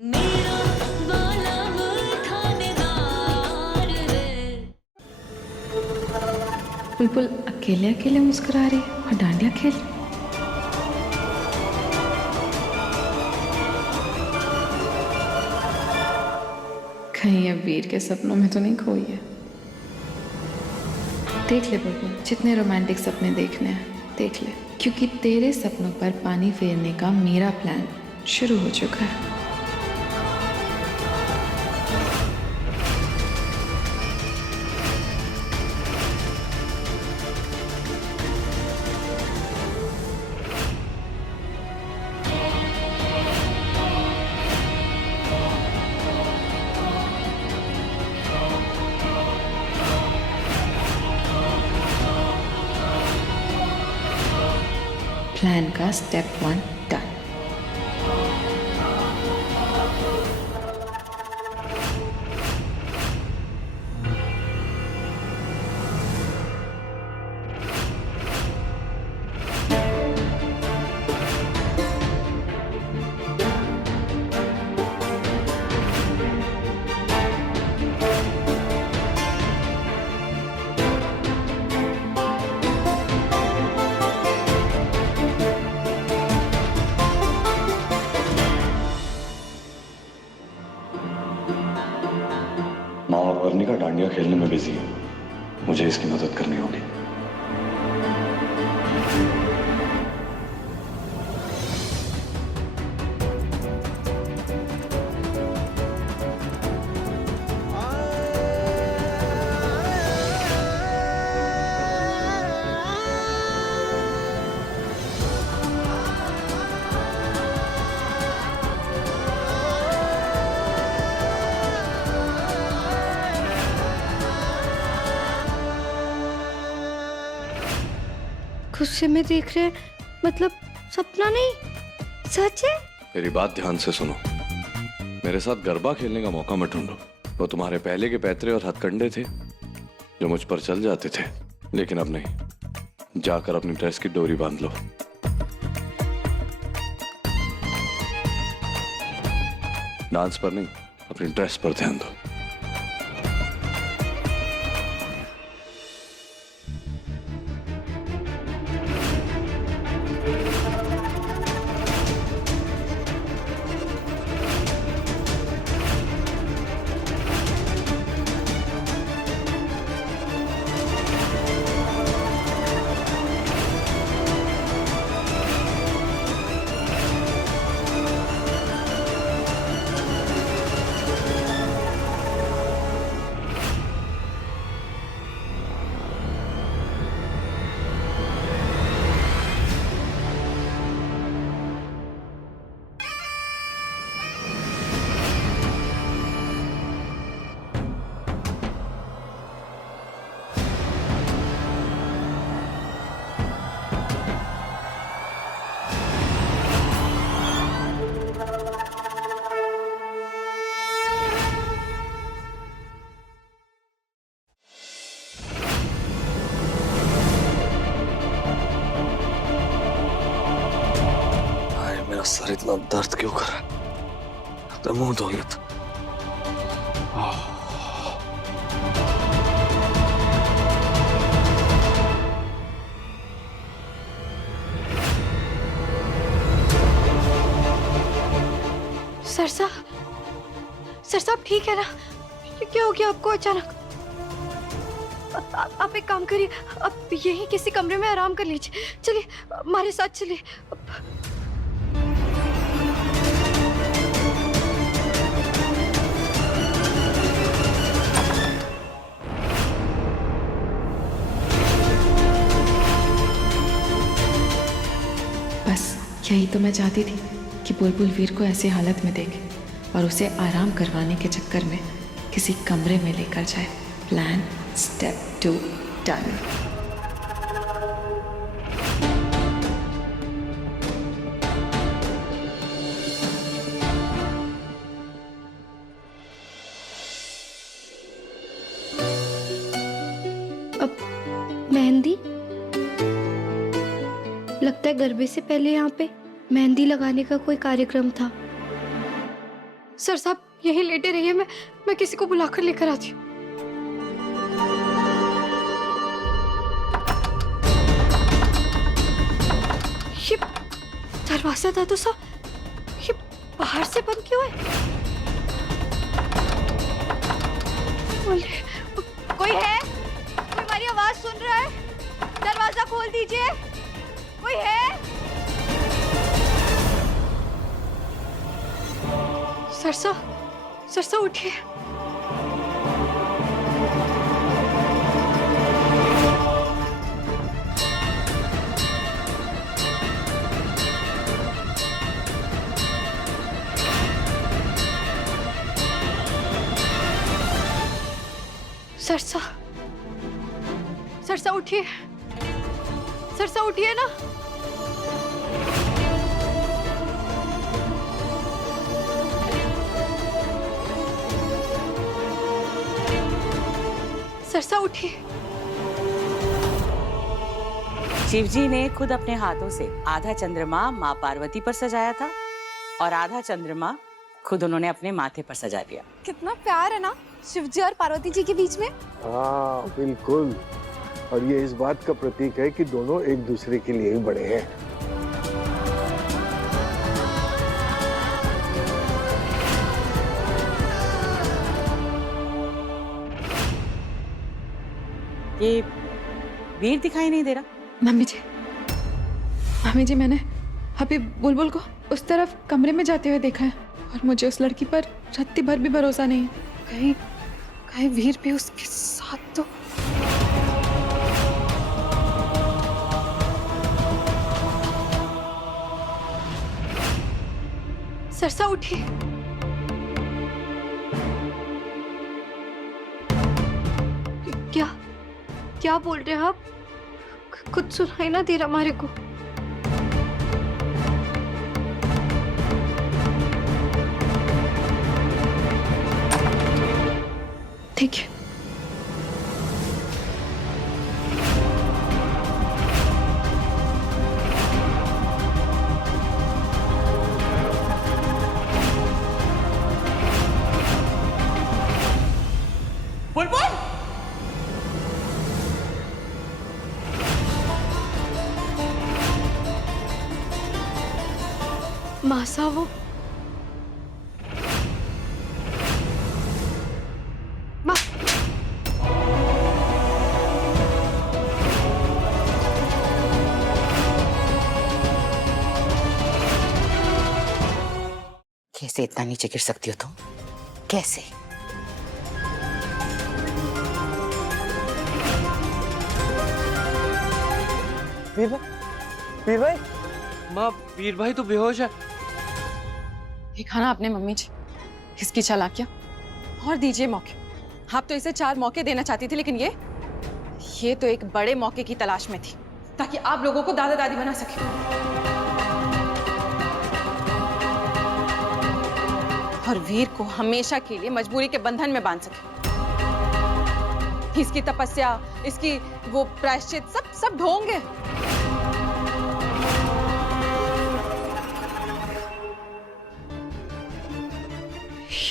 मेरा वाला वो थानेदार है। बुलबुल अकेले अकेले मुस्कुरा रही है और डांडिया खेल रही। कहीं अब वीर के सपनों में तो नहीं खोई है। देख ले बुलबुल, जितने रोमांटिक सपने देखने हैं देख ले, क्योंकि तेरे सपनों पर पानी फेरने का मेरा प्लान शुरू हो चुका है। प्लान का स्टेप 1 डन। माँ और वर्णिका डांडिया खेलने में बिजी है, मुझे इसकी मदद करनी होगी। गुस्से में देख रहे हैं, मतलब सपना नहीं, सच है। मेरी बात ध्यान से सुनो, मेरे साथ गरबा खेलने का मौका मत ढूंढो। वो तुम्हारे पहले के पैतरे और हथकंडे थे जो मुझ पर चल जाते थे, लेकिन अब नहीं। जाकर अपनी ड्रेस की डोरी बांध लो। डांस पर नहीं, अपनी ड्रेस पर ध्यान दो। मेरा सर इतना दर्द क्यों कर रहा है? तो मुंह धो लेता। सर साहब ठीक है ना? ये क्या हो गया आपको अचानक? आप एक काम करिए, आप यहीं किसी कमरे में आराम कर लीजिए। चलिए हमारे साथ चलिए। बस यही तो मैं चाहती थी कि बुलबुल वीर को ऐसी हालत में देखे और उसे आराम करवाने के चक्कर में किसी कमरे में लेकर जाए। Plan step 2 done. अब मेहंदी, लगता है गरबे से पहले यहाँ पे मेहंदी लगाने का कोई कार्यक्रम था। सर साहब यहीं लेटे रहिए, मैं किसी को बुलाकर लेकर आती हूँ। ये दरवाजा दादू साहब, ये बाहर से बंद क्यों है? कोई है? कोई हमारी आवाज सुन रहा है? दरवाजा खोल दीजिए, कोई है? सरसा उठिए। सरसा उठिए, सरसा उठिए ना। सरसा उठिए। शिवजी ने खुद अपने हाथों से आधा चंद्रमा माँ पार्वती पर सजाया था और आधा चंद्रमा खुद उन्होंने अपने माथे पर सजा लिया। कितना प्यार है ना शिवजी और पार्वती जी के बीच में। हाँ बिल्कुल, और ये इस बात का प्रतीक है कि दोनों एक दूसरे के लिए ही बड़े हैं। ये वीर दिखाई नहीं दे रहा। मम्मी जी मैंने अभी बुलबुल को उस तरफ कमरे में जाते हुए देखा है और मुझे उस लड़की पर रत्ती भर भी भरोसा नहीं है। कहीं वीर भी उसके साथ तो। सरसा उठिए। क्या बोल रहे हैं आप? कुछ सुनाई ना दे रहा हमारे को। ठीक है। बुलबुल मासा वो कैसे इतना नीचे गिर सकती हो तुम? कैसे? वीर भाई माँ, वीर भाई तो बेहोश है। देखा ना आपने मम्मी जी इसकी चालाकियां। और दीजिए मौके। आप तो इसे 4 मौके देना चाहती थी, लेकिन ये तो एक बड़े मौके की तलाश में थी ताकि आप लोगों को दादा दादी बना सके। और वीर को हमेशा के लिए मजबूरी के बंधन में बांध सके। इसकी तपस्या, इसकी वो प्रायश्चित सब ढोंग है।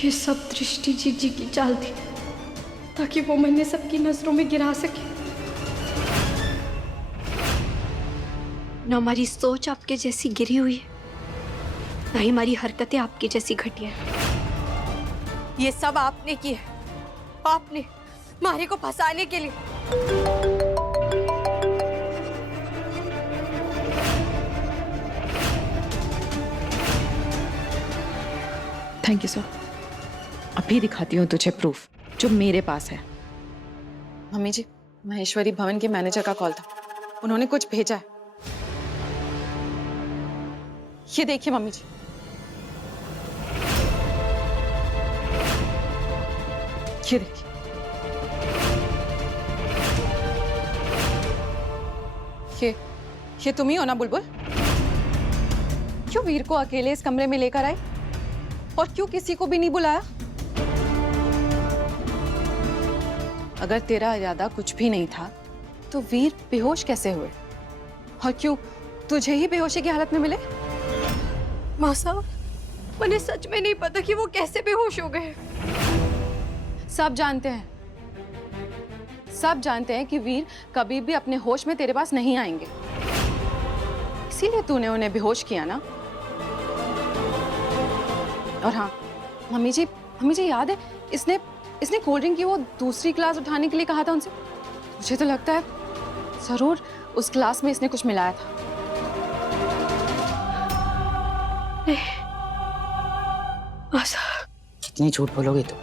ये सब दृष्टि जी की चाल थी ताकि वो मैंने सबकी नजरों में गिरा सके। न हमारी सोच आपके जैसी गिरी हुई है, न ही हमारी हरकतें आपकी जैसी घटिया है। ये सब आपने की है, आपने मारे को फंसाने के लिए। Thank you sir. अभी दिखाती हूँ तुझे प्रूफ जो मेरे पास है। मम्मी जी, महेश्वरी भवन के मैनेजर का कॉल था, उन्होंने कुछ भेजा है। ये देखिए मम्मी जी। ये देखिए। ये तुम ही हो ना बुलबुल? क्यों वीर को अकेले इस कमरे में लेकर आई और क्यों किसी को भी नहीं बुलाया? अगर तेरा इरादा कुछ भी नहीं था तो वीर बेहोश कैसे हुए? और क्यों तुझे ही बेहोशी की हालत में मिले? मासा, मुझे सच में नहीं पता कि वो कैसे बेहोश हो गए। सब जानते हैं, सब जानते हैं कि वीर कभी भी अपने होश में तेरे पास नहीं आएंगे, इसीलिए तूने उन्हें बेहोश किया ना। और हाँ, मम्मी जी याद है, इसने कोल्ड ड्रिंक की वो दूसरी क्लास उठाने के लिए कहा था उनसे। मुझे तो लगता है जरूर उस क्लास में इसने कुछ मिलाया था। आशा, कितनी झूठ बोलोगे तुम?